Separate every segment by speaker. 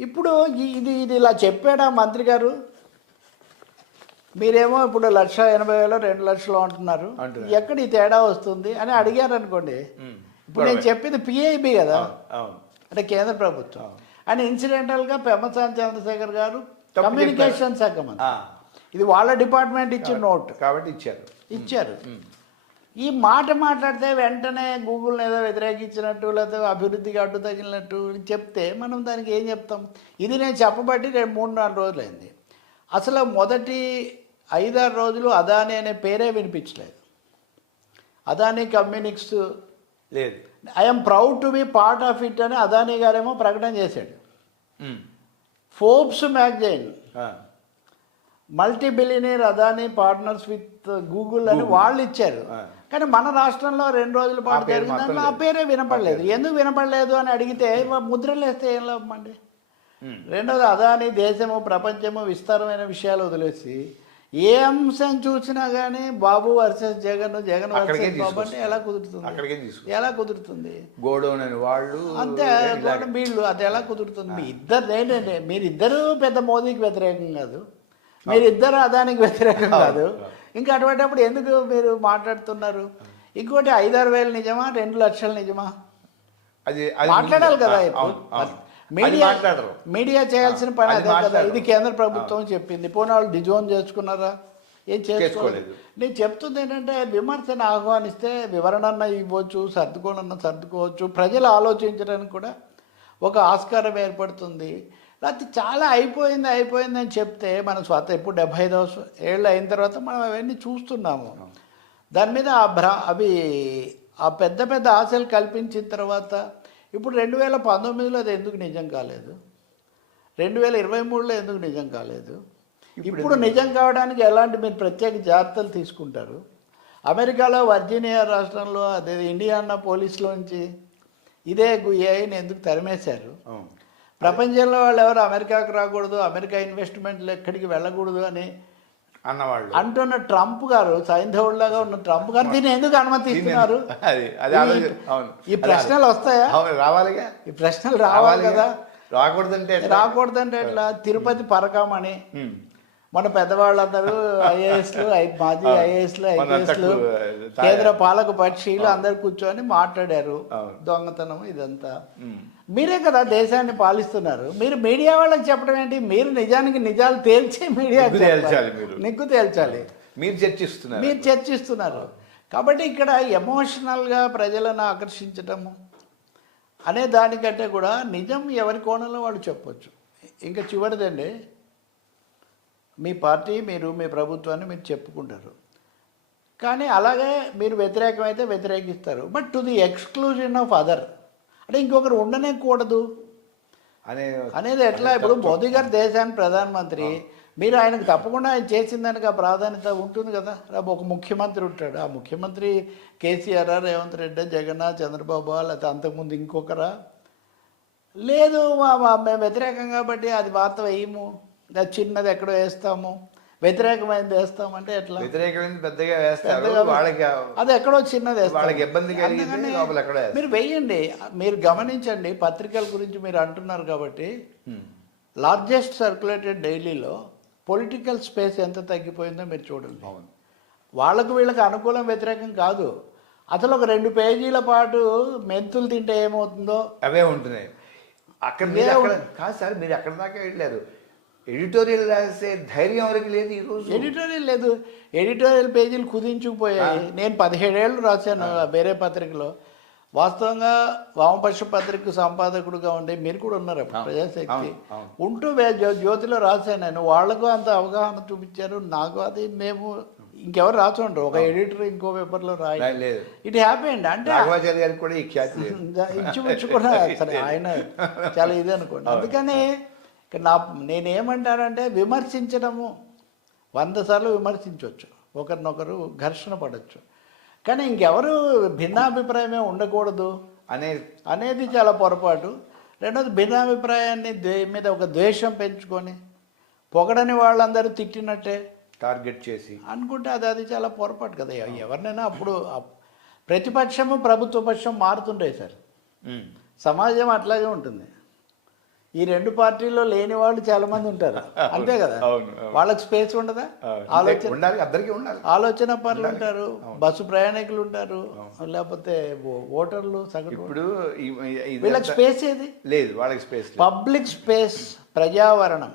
Speaker 1: ఇప్పుడు ఇది ఇది ఇలా చెప్పాడా మంత్రి గారు? మీరేమో ఇప్పుడు లక్ష ఎనభై వేలు రెండు లక్షలు అంటున్నారు. ఎక్కడ ఈ తేడా వస్తుంది అని అడిగారు అనుకోండి. ఇప్పుడు నేను చెప్పింది పిఐబి కదా. అంటే కేంద్ర ప్రభుత్వం. అని ఇన్సిడెంటల్గా పెమ్మసాని చంద్రశేఖర్ గారు కమ్యూనికేషన్ శాఖ మంత్రి. ఇది వాళ్ళ డిపార్ట్మెంట్ ఇచ్చిన నోట్.
Speaker 2: కాబట్టి ఇచ్చారు.
Speaker 1: ఇచ్చారు. ఈ మాట మాట్లాడితే వెంటనే గూగుల్ని ఏదో వ్యతిరేకించినట్టు లేకపోతే అభివృద్ధికి అడ్డు తగిలినట్టు చెప్తే మనం దానికి ఏం చెప్తాం? ఇది నేను చెప్పబట్టి రెండు మూడు నాలుగు రోజులైంది. అసలు మొదటి ఐదారు రోజులు అదాని అనే పేరే వినిపించలేదు. అదాని కమ్యూనిక్స్
Speaker 2: లేదు.
Speaker 1: I'm proud to be part of it అని అదాని గారేమో ప్రకటన చేశాడు. Forbes magazine multi billionaire Adani partners with Google అని వాళ్ళు ఇచ్చారు. కానీ మన రాష్ట్రంలో రెండు రోజుల పాటు
Speaker 2: ఆ లేదు.
Speaker 1: పేరే వినపడలేదు. ఎందుకు వినపడలేదు అని అడిగితే ముద్రలు వేస్తే ఏం లాభం అండి?
Speaker 2: ఉమ్.
Speaker 1: రెండోది అదాని దేశము ప్రపంచము విస్తారమైన విషయాలు వదిలేసి ఏ అంశం చూసినా కానీ బాబు వర్సెస్ జగన్ జగన్ వర్సెస్ బాబు అంటే. ఎలా కుదురుతుంది? ఎలా కుదురుతుంది?
Speaker 2: గోడౌన్ అని వాళ్ళు
Speaker 1: అంతే వీళ్ళు అది ఎలా కుదురుతుంది? మీ ఇద్దరు ఏంటంటే మీరిద్దరూ పెద్ద మోదీకి వ్యతిరేకం కాదు. మీరిద్దరు అదానికి వ్యతిరేకం కాదు. ఇంకా అటువంటిప్పుడు ఎందుకు మీరు మాట్లాడుతున్నారు? ఇంకోటి ఐదారు వేలు నిజమా రెండు లక్షలు నిజమా?
Speaker 2: అది
Speaker 1: మాట్లాడాలి కదా మీడియా మీడియా చేయాల్సిన పని
Speaker 2: అది
Speaker 1: కదా. ఇది కేంద్ర ప్రభుత్వం చెప్పింది. పోనీ వాళ్ళు డిజోన్ చేసుకున్నారా? ఏం చేసుకోలేదు. నేను చెప్తుంది ఏంటంటే విమర్శను ఆహ్వానిస్తే వివరణన్న ఇవ్వచ్చు సర్దుకోనన్న సర్దుకోవచ్చు. ప్రజలు ఆలోచించడానికి కూడా ఒక ఆస్కారం ఏర్పడుతుంది. లేకపోతే చాలా అయిపోయింది అయిపోయింది అని చెప్తే మనం స్వత ఇప్పుడు డెబ్బై ఐదు ఏళ్ళు అయిన తర్వాత మనం అవన్నీ చూస్తున్నాము. దాని మీద ఆ భ్రా అవి ఆ పెద్ద పెద్ద ఆశలు కల్పించిన తర్వాత ఇప్పుడు రెండు వేల పంతొమ్మిదిలో అది ఎందుకు నిజం కాలేదు? రెండు వేల ఇరవై మూడులో ఎందుకు నిజం కాలేదు? ఇప్పుడు నిజం కావడానికి ఎలాంటి మీరు ప్రత్యేక జాగ్రత్తలు తీసుకుంటారు? అమెరికాలో వర్జీనియా రాష్ట్రంలో అదే ఇండియానా పోలీసులోంచి ఇదే ఏఐని ఎందుకు తరిమేశారు. ప్రపంచంలో వాళ్ళు ఎవరు అమెరికాకు రాకూడదు అమెరికా ఇన్వెస్ట్మెంట్లు ఎక్కడికి వెళ్ళకూడదు అని
Speaker 2: అన్నవాళ్ళు.
Speaker 1: అంటున్న ట్రంప్ గారు సైంధవుడిలాగా ఉన్న ట్రంప్ గారు దీన్ని ఎందుకు అనుమతిస్తున్నారు?
Speaker 2: అది అది
Speaker 1: ఈ-
Speaker 2: ఆలోచి అవును.
Speaker 1: ఈ ప్రశ్నలు వస్తాయా?
Speaker 2: రావాలిగా?
Speaker 1: ఈ ప్రశ్నలు రావాలి కదా.
Speaker 2: రాకూడదంటే?
Speaker 1: రాకూడదంటే ఎట్లా? తిరుపతి పరకామణి.
Speaker 2: ఉమ్.
Speaker 1: మన పెద్దవాళ్ళందరూ ఐఏఎస్లు మాజీ. ఐఏఎస్లు ఐపీఎస్లు కేంద్ర పాలక పక్షీలు అందరు కూర్చొని మాట్లాడారు. దొంగతనం ఇదంతా. మీరే కదా దేశాన్ని పాలిస్తున్నారు. మీరు మీడియా వాళ్ళకి చెప్పడం ఏంటి? మీరు నిజానికి నిజాలు తేల్చి మీడియా
Speaker 2: నిగ్గు తేల్చాలి మీరు.
Speaker 1: నిగ్గు తేల్చాలి.
Speaker 2: మీరు చర్చిస్తున్నారు.
Speaker 1: మీరు చర్చిస్తున్నారు. కాబట్టి ఇక్కడ ఎమోషనల్గా ప్రజలను ఆకర్షించటము అనే దానికంటే కూడా నిజం ఎవరి కోణంలో వాళ్ళు చెప్పొచ్చు. ఇంకా చివరిదండి మీ పార్టీ మీరు మీ ప్రభుత్వాన్ని మీరు చెప్పుకుంటారు. కానీ అలాగే మీరు వ్యతిరేకమైతే వ్యతిరేకిస్తారు. But to the exclusion of other అంటే ఇంకొకరు ఉండనే కూడదు.
Speaker 2: అనే
Speaker 1: అనేది ఎట్లా? ఇప్పుడు మోదీ గారు దేశానికి ప్రధానమంత్రి. మీరు ఆయనకు తప్పకుండా ఆయన చేసిన దానికి ఆ ప్రాధాన్యత ఉంటుంది కదా? రేపు ఒక ముఖ్యమంత్రి ఉంటాడు. ఆ ముఖ్యమంత్రి కేసీఆర్ రేవంత్ రెడ్డి జగన్ చంద్రబాబు లేకపోతే అంతకుముందు ఇంకొకరా? లేదు మేము వ్యతిరేకం కాబట్టి అది వార్త వేయము. చిన్నది ఎక్కడో వేస్తాము. వ్యతిరేకమైనది వేస్తామంటే ఎట్లా?
Speaker 2: వ్యతిరేకమైన పెద్దగా వేస్తారు. వాళ్ళకి
Speaker 1: అది ఎక్కడో చిన్నది.
Speaker 2: వాళ్ళకి ఇబ్బంది.
Speaker 1: మీరు వెయ్యండి. మీరు గమనించండి. పత్రికల గురించి మీరు అంటున్నారు కాబట్టి లార్జెస్ట్ సర్క్యులేటెడ్ డైలీలో పొలిటికల్ స్పేస్ ఎంత తగ్గిపోయిందో మీరు చూడండి. వాళ్ళకు వీళ్ళకి అనుకూలం వ్యతిరేకం కాదు. అసలు ఒక రెండు పేజీల పాటు మెంతులు తింటే ఏమవుతుందో?
Speaker 2: అవే ఉంటున్నాయి. అక్కడ కాదు సార్ మీరు అక్కడ దాకా వెళ్ళారు ఎడిటోరియల్ రాసే ధైర్యం ఎవరికి లేదు ఈ రోజు.
Speaker 1: ఎడిటోరియల్ లేదు. ఎడిటోరియల్ పేజీలు కుదించుకుపోయాయి. నేను పదిహేడేళ్ళు రాశాను వేరే పత్రికలో. వాస్తవంగా వామపక్ష పత్రిక సంపాదకుడుగా ఉండే మీరు కూడా ఉన్నారు అప్పుడు ప్రజాశక్తి. ఉంటూ జ్యోతిలో రాశాను నేను. వాళ్ళకు అంత అవగాహన చూపించారు. నాకు అది మేము ఇంకెవరు రాసుండ్రు. ఒక ఎడిటర్ ఇంకో పేపర్లో రాయి
Speaker 2: రాయి లేదు.
Speaker 1: ఇట్ హ్యాపీ అంటే
Speaker 2: రాఘవాచార్య గారికి కూడా
Speaker 1: ఇచ్చిపుచ్చుకున్నా సరే ఆయన చాలా ఇది అనుకోండి. అందుకని నా నేనేమంటానంటే విమర్శించడము. వంద సార్లు విమర్శించవచ్చు. ఒకరినొకరు ఘర్షణ పడవచ్చు కానీ ఇంకెవరు భిన్నాభిప్రాయమే ఉండకూడదు
Speaker 2: అనే
Speaker 1: అనేది చాలా పొరపాటు. రెండోది భిన్నాభిప్రాయాన్ని ద్వే మీద ఒక ద్వేషం పెంచుకొని పొగడని వాళ్ళందరూ తిట్టినట్టే
Speaker 2: టార్గెట్ చేసి.
Speaker 1: అనుకుంటే అది అది చాలా పొరపాటు కదా. ఎవరినైనా అప్పుడు అప్- ప్రతిపక్షము ప్రభుత్వ పక్షం మారుతుంటాయి సార్. సమాజం అట్లాగే ఉంటుంది. ఈ రెండు పార్టీల్లో లేని వాళ్ళు చాలా మంది ఉంటారు. అంతే కదా. వాళ్ళకి స్పేస్ ఉండదా. ఆలోచన
Speaker 2: ఉండాలి అందరికీ ఉండాలి.
Speaker 1: ఆలోచన పనులు ఉంటారు బస్సు ప్రయాణికులు ఉంటారు లేకపోతే ఓటర్లు సగటు
Speaker 2: ఇప్పుడు
Speaker 1: వీళ్ళకి స్పేస్ ఏది?
Speaker 2: లేదు వాళ్ళకి స్పేస్
Speaker 1: పబ్లిక్ స్పేస్ ప్రజావరణం.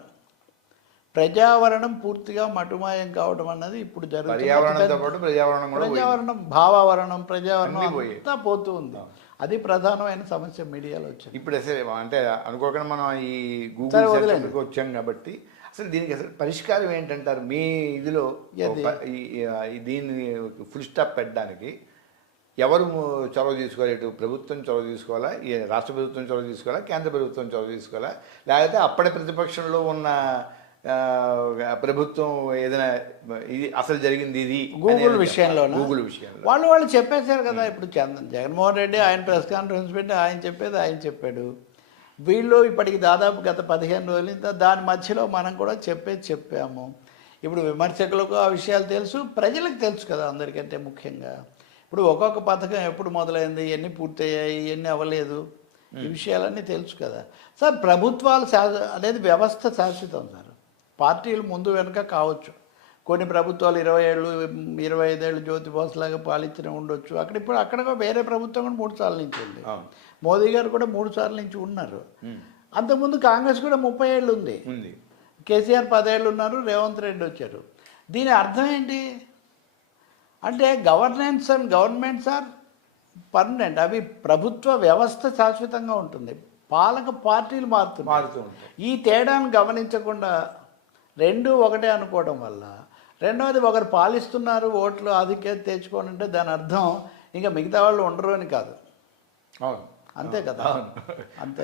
Speaker 1: ప్రజావరణం పూర్తిగా మటుమాయం కావడం అన్నది ఇప్పుడు జరుగుతుంది
Speaker 2: ప్రజావరణం
Speaker 1: భావావరణం ప్రజావరణం. అంతా పోతూ ఉంది. అది ప్రధానమైన సమస్య మీడియాలో వచ్చింది.
Speaker 2: ఇప్పుడు అసలు అంటే అనుకోకుండా మనం ఈ గూగుల్ వచ్చాం కాబట్టి అసలు దీనికి అసలు పరిష్కారం ఏంటంటారు? మీ ఇదిలో దీన్ని ఫుల్ స్టాప్ పెట్టడానికి ఎవరు చొరవ తీసుకోవాలి? ఇటు ప్రభుత్వం చొరవ తీసుకోవాలా? రాష్ట్ర ప్రభుత్వం చొరవ తీసుకోవాలా? కేంద్ర ప్రభుత్వం చొరవ తీసుకోవాలా? లేకపోతే అప్పటి ప్రతిపక్షంలో ఉన్న ప్రభుత్వం ఏదైనా ఇది అసలు జరిగింది ఇది
Speaker 1: గూగుల్ విషయంలో
Speaker 2: గూగుల్ విషయంలో.
Speaker 1: వాళ్ళు వాళ్ళు చెప్పేశారు కదా ఇప్పుడు చంద్ర జగన్మోహన్ రెడ్డి ఆయన ప్రెస్ కాన్ఫరెన్స్ పెట్టి ఆయన చెప్పేది ఆయన చెప్పాడు. వీళ్ళు ఇప్పటికి దాదాపు గత పదిహేను రోజులు దాని మధ్యలో మనం కూడా చెప్పేది చెప్పాము. ఇప్పుడు విమర్శకులకు ఆ విషయాలు తెలుసు ప్రజలకు తెలుసు కదా అందరికంటే ముఖ్యంగా. ఇప్పుడు ఒక్కొక్క పథకం ఎప్పుడు మొదలైంది ఎన్ని పూర్తయ్యాయి ఎన్ని అవ్వలేదు ఈ విషయాలన్నీ తెలుసు కదా. సార్ ప్రభుత్వాలు అనేది వ్యవస్థ శాశ్వతం సార్. పార్టీలు ముందు వెనుక కావచ్చు. కొన్ని ప్రభుత్వాలు ఇరవై ఏళ్ళు ఇరవై ఐదేళ్ళు జ్యోతి బోస్ లాగా పాలించిన ఉండొచ్చు. అక్కడ ఇప్పుడు అక్కడ కూడా వేరే ప్రభుత్వం కూడా మూడు సార్లు నుంచి ఉంది. మోదీ గారు కూడా మూడు సార్లు నుంచి ఉన్నారు. అంతకుముందు కాంగ్రెస్ కూడా ముప్పై ఏళ్ళు ఉంది. కేసీఆర్ పదేళ్ళు ఉన్నారు రేవంత్ రెడ్డి వచ్చారు. దీని అర్థం ఏంటి? అంటే governance and governments are permanent. అవి ప్రభుత్వ వ్యవస్థ శాశ్వతంగా ఉంటుంది. పాలక పార్టీలు మారుతున్నాయి. ఈ తేడాను గమనించకుండా రెండు ఒకటే అనుకోవడం వల్ల రెండవది ఒకరు పాలిస్తున్నారు ఓట్లు ఆధిక్యత తెచ్చుకొని అంటే దాని అర్థం ఇంకా మిగతా వాళ్ళు ఉండరు అని కాదు.
Speaker 2: అవును.
Speaker 1: అంతే కదా? అంతే.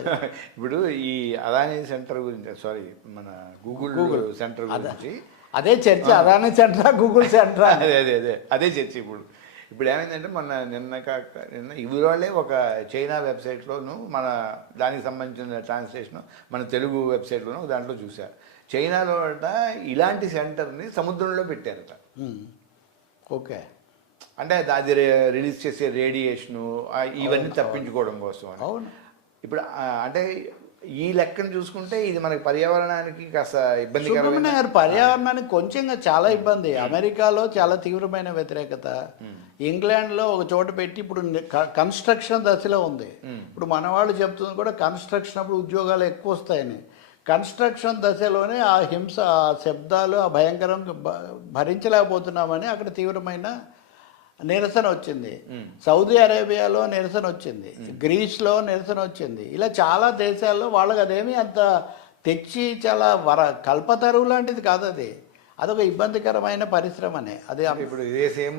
Speaker 2: ఇప్పుడు ఈ అదానీ సెంటర్ గురించి సారీ మన గూగుల్ సెంటర్ గురించి.
Speaker 1: అదే చర్చ అదాని సెంటరా గూగుల్ సెంటరా?
Speaker 2: అదే అదే అదే. అదే చర్చ ఇప్పుడు. ఇప్పుడు ఏమైందంటే మొన్న నిన్న కాక నిన్న ఇవాళే ఒక చైనా వెబ్సైట్లోను మన దానికి సంబంధించిన ట్రాన్స్లేషన్ మన తెలుగు వెబ్సైట్లోను దాంట్లో చూసా చైనాలో అట ఇలాంటి సెంటర్ని సముద్రంలో పెట్టారట.
Speaker 1: ఉమ్. ఓకే.
Speaker 2: అంటే అది రిలీజ్ చేసే రేడియేషను ఇవన్నీ తప్పించుకోవడం కోసం
Speaker 1: అవును.
Speaker 2: ఇప్పుడు అంటే ఈ లెక్కను చూసుకుంటే ఇది మనకి పర్యావరణానికి కాస్త ఇబ్బందికరమైన
Speaker 1: సుబ్రహ్మణ్య గారు పర్యావరణానికి కొంచెంగా చాలా ఇబ్బంది. అమెరికాలో చాలా తీవ్రమైన వ్యతిరేకత. ఇంగ్లాండ్లో ఒక చోట పెట్టి ఇప్పుడు కన్స్ట్రక్షన్ దశలో ఉంది. ఇప్పుడు మన వాళ్ళు చెప్తుంది కూడా కన్స్ట్రక్షన్ అప్పుడు ఉద్యోగాలు ఎక్కువ వస్తాయని. కన్స్ట్రక్షన్ దశలోనే ఆ హింస ఆ శబ్దాలు ఆ భయంకరం భ- భరించలేకపోతున్నామని అక్కడ తీవ్రమైన నిరసన వచ్చింది. సౌదీ అరేబియాలో నిరసన వచ్చింది. గ్రీస్లో నిరసన వచ్చింది. ఇలా చాలా దేశాల్లో వాళ్ళకి అదేమీ అంత తెచ్చి చాలా వర కల్పతరువు లాంటిది కాదు అది అదొక ఇబ్బందికరమైన పరిశ్రమనే. అది
Speaker 2: ఇప్పుడు ఇదే సేమ్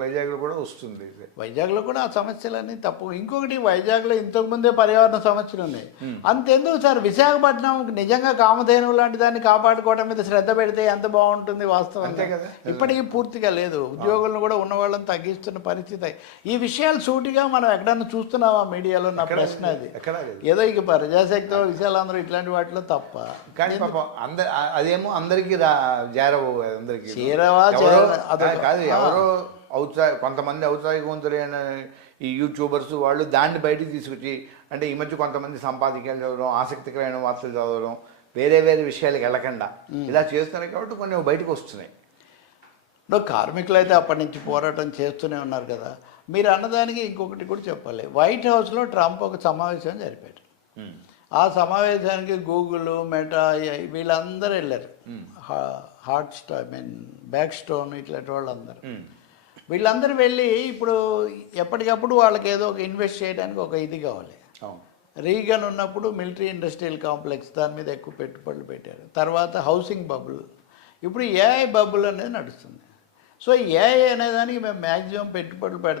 Speaker 2: వైజాగ్లో కూడా వస్తుంది.
Speaker 1: వైజాగ్లో కూడా ఆ సమస్యలన్నీ తప్పు. ఇంకొకటి వైజాగ్లో ఇంతకు ముందే పర్యావరణ సమస్యలు ఉన్నాయి. అంతెందుకు సార్? విశాఖపట్నం నిజంగా కామధేనువు లాంటి దాన్ని కాపాడుకోవడం మీద శ్రద్ధ పెడితే ఎంత బాగుంటుంది వాస్తవం
Speaker 2: అంతే కదా.
Speaker 1: ఇప్పటికీ పూర్తిగా లేదు. ఉద్యోగులను కూడా ఉన్న వాళ్ళని తగ్గిస్తున్న పరిస్థితి. ఈ విషయాలు సూటిగా మనం ఎక్కడన్నా చూస్తున్నామా మీడియాలో? నా ప్రశ్న అది. ఏదో ఇక ప్రజాశక్తిలో విషయాలందరూ ఇట్లాంటి వాటిలో తప్ప.
Speaker 2: కానీ పాపం అందరి అదేమో అందరికీ రా చేరవు అందరికీ.
Speaker 1: చేరవా,
Speaker 2: కాదు. ఎవరో ఔత్సాహ కొంతమంది ఔత్సాహికవంతులైన ఈ యూట్యూబర్స్ వాళ్ళు దాన్ని బయటికి తీసుకొచ్చి అంటే ఈ మధ్య కొంతమంది సంపాదికలు చదవడం ఆసక్తికరమైన వార్తలు చదవడం వేరే వేరే విషయాలకు వెళ్ళకుండా ఇలా చేస్తున్నారు కాబట్టి కొన్ని బయటకు వస్తున్నాయి.
Speaker 1: ఇప్పుడు కార్మికులు అయితే అప్పటి నుంచి పోరాటం చేస్తూనే ఉన్నారు కదా. మీరు అన్నదానికి ఇంకొకటి కూడా చెప్పాలి. వైట్ హౌస్లో ట్రంప్ ఒక సమావేశం జరిపాడు. ఆ సమావేశానికి గూగుల్ మెటా వీళ్ళందరూ వెళ్ళారు. హాట్ స్టో ఐ మీన్ బ్యాక్ స్టోన్ ఇట్లాంటి వాళ్ళందరూ. వీళ్ళందరూ వెళ్ళి ఇప్పుడు ఎప్పటికప్పుడు వాళ్ళకి ఏదో ఒక ఇన్వెస్ట్ చేయడానికి ఒక ఇది కావాలి. రీగన్ ఉన్నప్పుడు మిలిటరీ ఇండస్ట్రియల్ కాంప్లెక్స్ దాని మీద ఎక్కువ పెట్టుబడులు పెట్టారు. తర్వాత హౌసింగ్ బబుల్. ఇప్పుడు ఏఐ బబుల్ అనేది నడుస్తుంది. సో ఏఐ అనేదానికి మేము మ్యాక్సిమం పెట్టుబడులు పెడతాం.